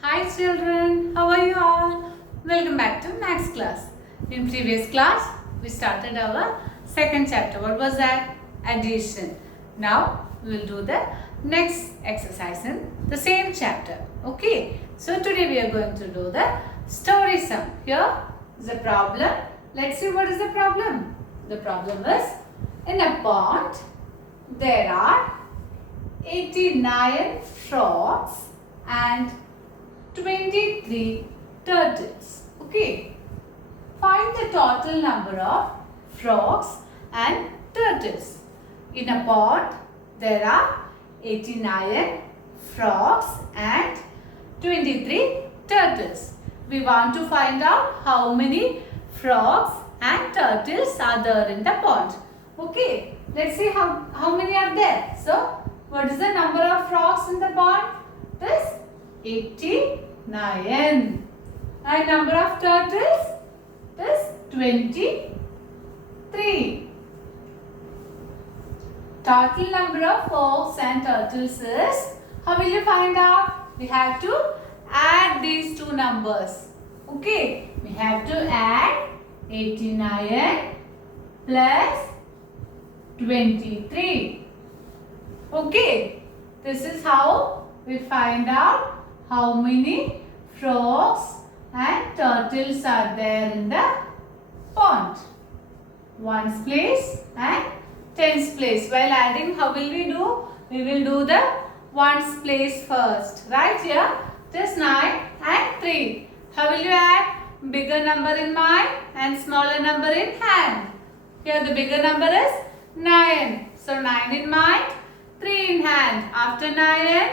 Hi children, how are you all? Welcome back to Maths class. In previous class, we started our second chapter. What was that? Addition. Now, we will do the next exercise in the same chapter. Okay. So, today we are going to do the story sum. Here is a problem. Let's see what is the problem. The problem is, in a pond, there are 89 frogs and 23 turtles. Okay. Find the total number of frogs and turtles. In a pond, there are 89 frogs and 23 turtles. We want to find out how many frogs and turtles are there in the pond. Okay. Let's see how many are there. So, what is the number of frogs in the pond? It is 89. And number of turtles is 23. Total number of frogs and turtles is, how will you find out? We have to add these two numbers. Okay, we have to add 89 plus 23. Okay, this is how we find out how many frogs and turtles are there in the pond. Ones place and tens place. While adding, how will we do? We will do the ones place first. Right here, just 9 and 3. How will you add? Bigger number in mind and smaller number in hand. Here the bigger number is 9. So 9 in mind, 3 in hand. After 9,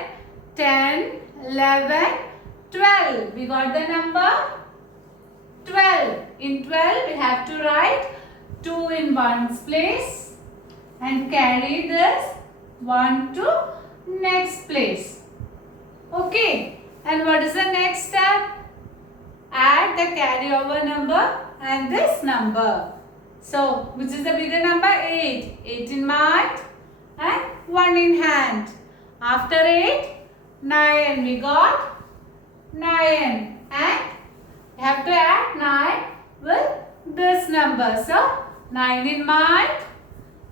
10, 11, 12. We got the number 12. In 12, we have to write 2 in ones place and carry this 1 to next place. Okay. And what is the next step? Add the carryover number and this number. So, which is the bigger number? 8. 8 in mind and 1 in hand. After 8, 9. We got 9. And we have to add 9 with this number. So, 9 in mind,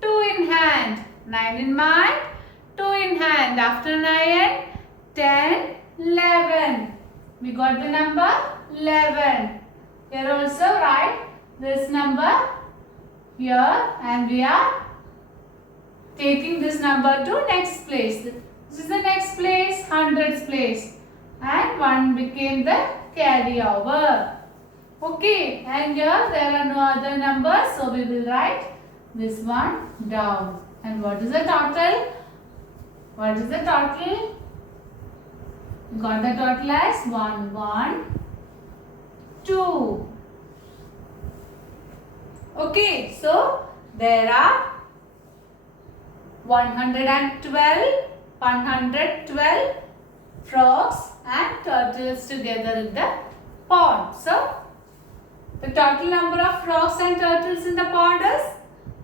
2 in hand. 9 in mind, 2 in hand. After 9, 10, 11. We got the number 11. Here also write this number here and we are taking this number to next place. This is the next place, hundreds place. And 1 became the carryover. Okay, and here there are no other numbers, so we will write this one down. And what is the total? What is the total? We got the total as 1, 1, 2. Okay, so there are 112 frogs and turtles together in the pond. So, the total number of frogs and turtles in the pond is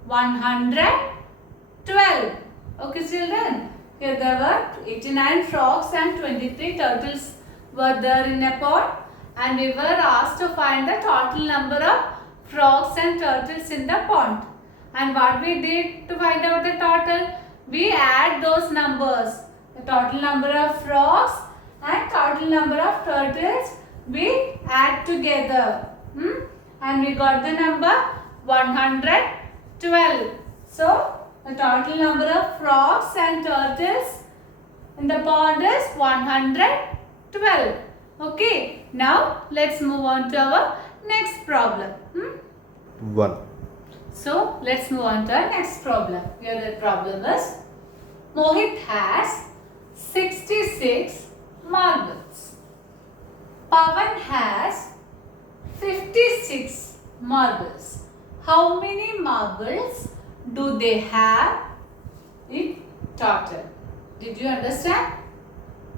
112. Okay, children. Here there were 89 frogs and 23 turtles were there in a pond, and we were asked to find the total number of frogs and turtles in the pond. And what we did to find out the total? We add those numbers. The total number of frogs and total number of turtles we add together. And we got the number 112. So, the total number of frogs and turtles in the pond is 112. Okay. Now, let's move on to our next problem. 1. So, let's move on to our next problem. Here the problem is, Mohit has 66 marbles. Pawan has 56 marbles. How many marbles do they have in total? Did you understand?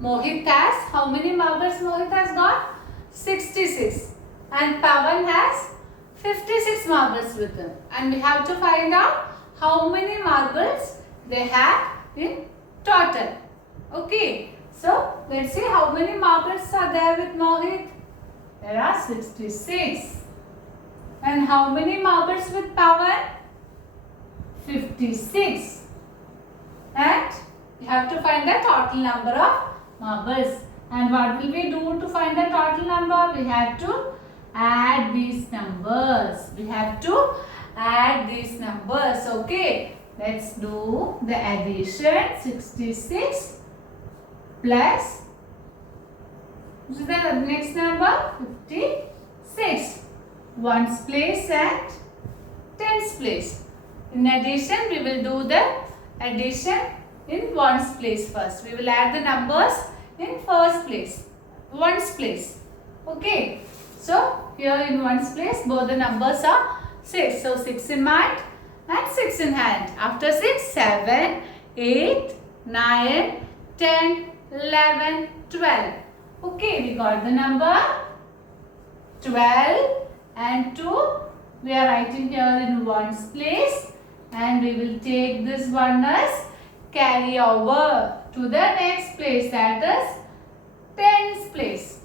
Mohit has, how many marbles Mohit has got? 66. And Pawan has 56 marbles with him. And we have to find out how many marbles they have in total. Okay. So let's see how many marbles are there with Mohit. There are 66. And how many marbles with Pawan? 56. And we have to find the total number of marbles. And what will we do to find the total number? We have to add these numbers. We have to add these numbers. Okay. Let's do the addition. 66 plus, which is the next number? 56. Ones place and tens place. In addition, we will do the addition in ones place first. We will add the numbers in first place, ones place. Okay. So here in ones place, both the numbers are 6. So 6 in mind and 6 in hand. After 6, 7, 8, 9, 10, 11, 12. Okay, we got the number 12 and 2. We are writing here in ones place, and we will take this one as carry over to the next place, that is tens place.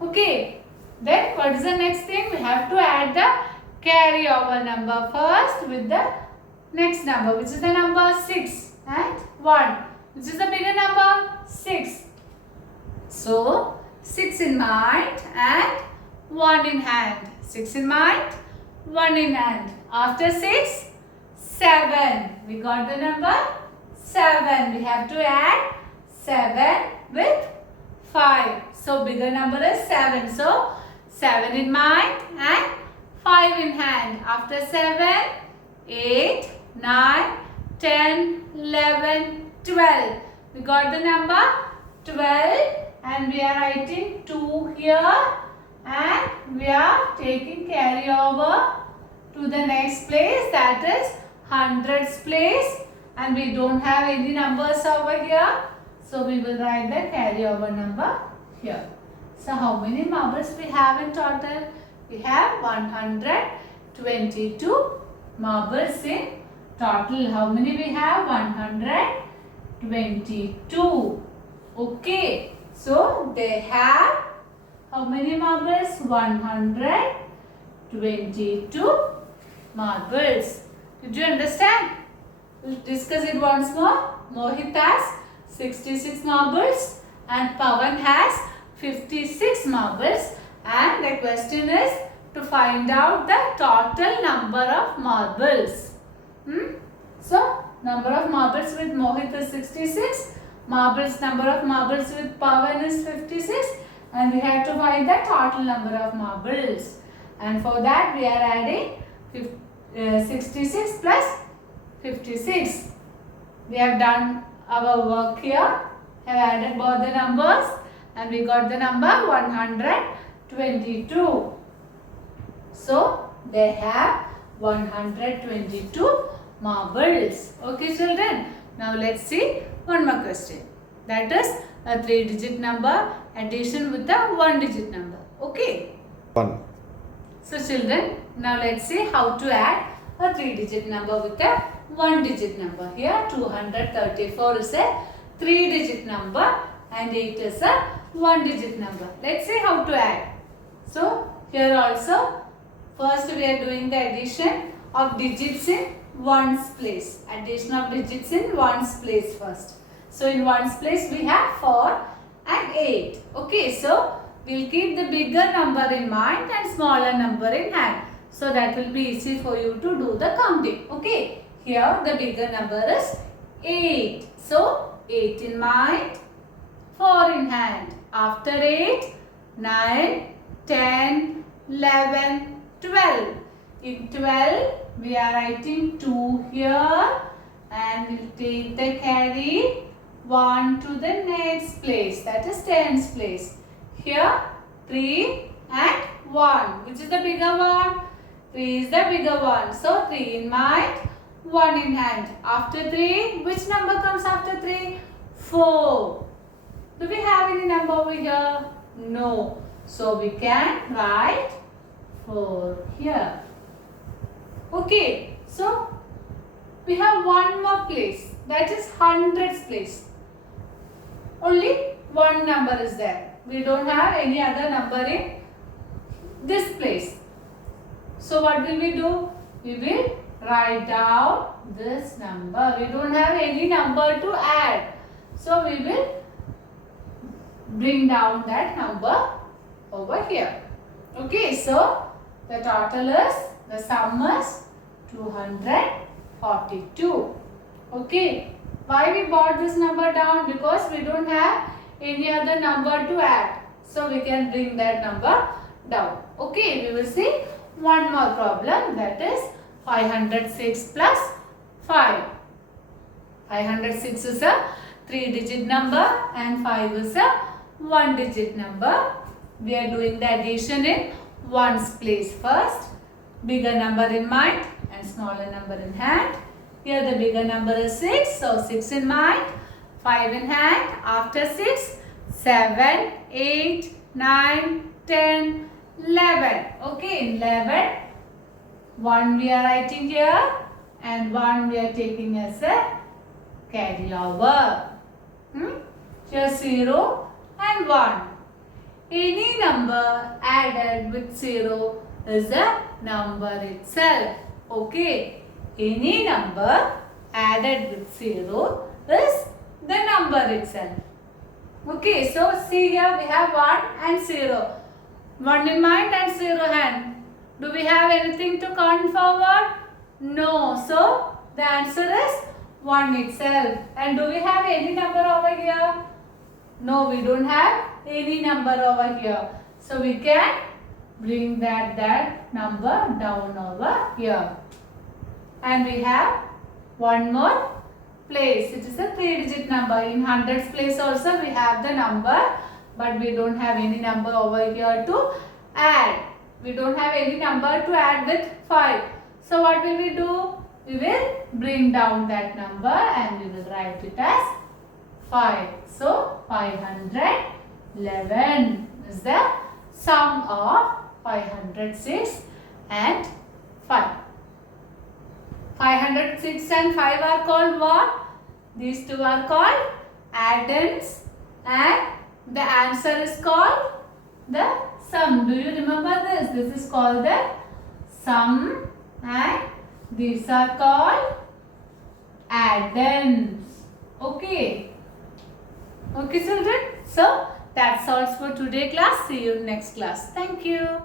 Okay, then what is the next thing? We have to add the carry over number first with the next number, which is the number 6 and 1, which is the bigger number 6. So 6 in mind and 1 in hand. 6 in mind, 1 in hand. After 6, 7. We got the number 7. We have to add 7 with 5. So bigger number is 7. So 7 in mind and 5 in hand. After 7, 8, 9, 10, 11, 12. We got the number 12 and we are writing 2 here, and we are taking carry over to the next place, that is hundreds place, and we don't have any numbers over here. So we will write the carry over number here. So how many marbles we have in total? We have 122 marbles in total. How many we have? 122. Okay. So they have how many marbles? 122 marbles. Did you understand? We'll discuss it once more. Mohit has 66 marbles and Pawan has 56 marbles, and the question is to find out the total number of marbles. So number of marbles with Mohit is 66. Number of marbles with Pawan is 56, and we have to find the total number of marbles. And for that we are adding 66 plus 56. We have done our work here. Have added both the numbers and we got the number 122. So they have 122 marbles. Okay children. Now let's see one more question. That is a 3-digit number addition with a 1-digit number. Okay. 1. So children, now let's see how to add a 3-digit number with a 1-digit number. Here 234 is a 3-digit number and 8 is a 1-digit number. Let's see how to add. So here also first we are doing the addition of digits in ones place. Addition of digits in ones place first. So in ones place we have 4 and 8. Okay, so we'll keep the bigger number in mind and smaller number in hand. So that will be easy for you to do the counting. Okay, here the bigger number is 8. So 8 in mind, 4 in hand. After 8, 9, 10, 11, 12. In 12, we are writing 2 here and we'll take the carry 1 to the next place, that is tens place. Here 3 and 1, which is the bigger one? 3 is the bigger one. So 3 in mind, 1 in hand. After 3, which number comes after 3? 4. Do we have any number over here? No. So we can write 4 here. Okay, so we have one more place, that is hundreds place. only one number is there. We don't have any other number in this place. So what will we do? We will write down this number. We don't have any number to add. So we will bring down that number over here. Okay, so the total is, the sum is 242. Okay, why we brought this number down? Because we don't have any other number to add. So we can bring that number down. Okay, we will see one more problem, that is 506 plus 5. 506 is a 3-digit number and 5 is a 1-digit number. We are doing the addition in ones place first. Bigger number in mind and smaller number in hand. Here the bigger number is 6. So 6 in mind, 5 in hand. After 6, 7, 8, 9, 10, 11. Okay, in 11, 1 we are writing here and 1 we are taking as a carry over. Here 0 and 1. Any number added with 0 is a number itself. Okay. Any number added with 0 is the number itself. Okay. So see here we have 1 and 0. 1 in mind and 0 hand. Do we have anything to count forward? No. So the answer is 1 itself. And do we have any number over here? No, we don't have any number over here. So we can bring that number down over here. And we have one more place. It is a 3-digit number. In hundreds place also we have the number, but we don't have any number over here to add. We don't have any number to add with 5. So what will we do? We will bring down that number and we will write it as 5. So 511 is the sum of 506 and 5. 506 and 5 are called what? These two are called addends and the answer is called the sum. Do you remember this? This is called the sum and these are called addends. Okay. Okay children. So that's all for today class. See you in next class. Thank you.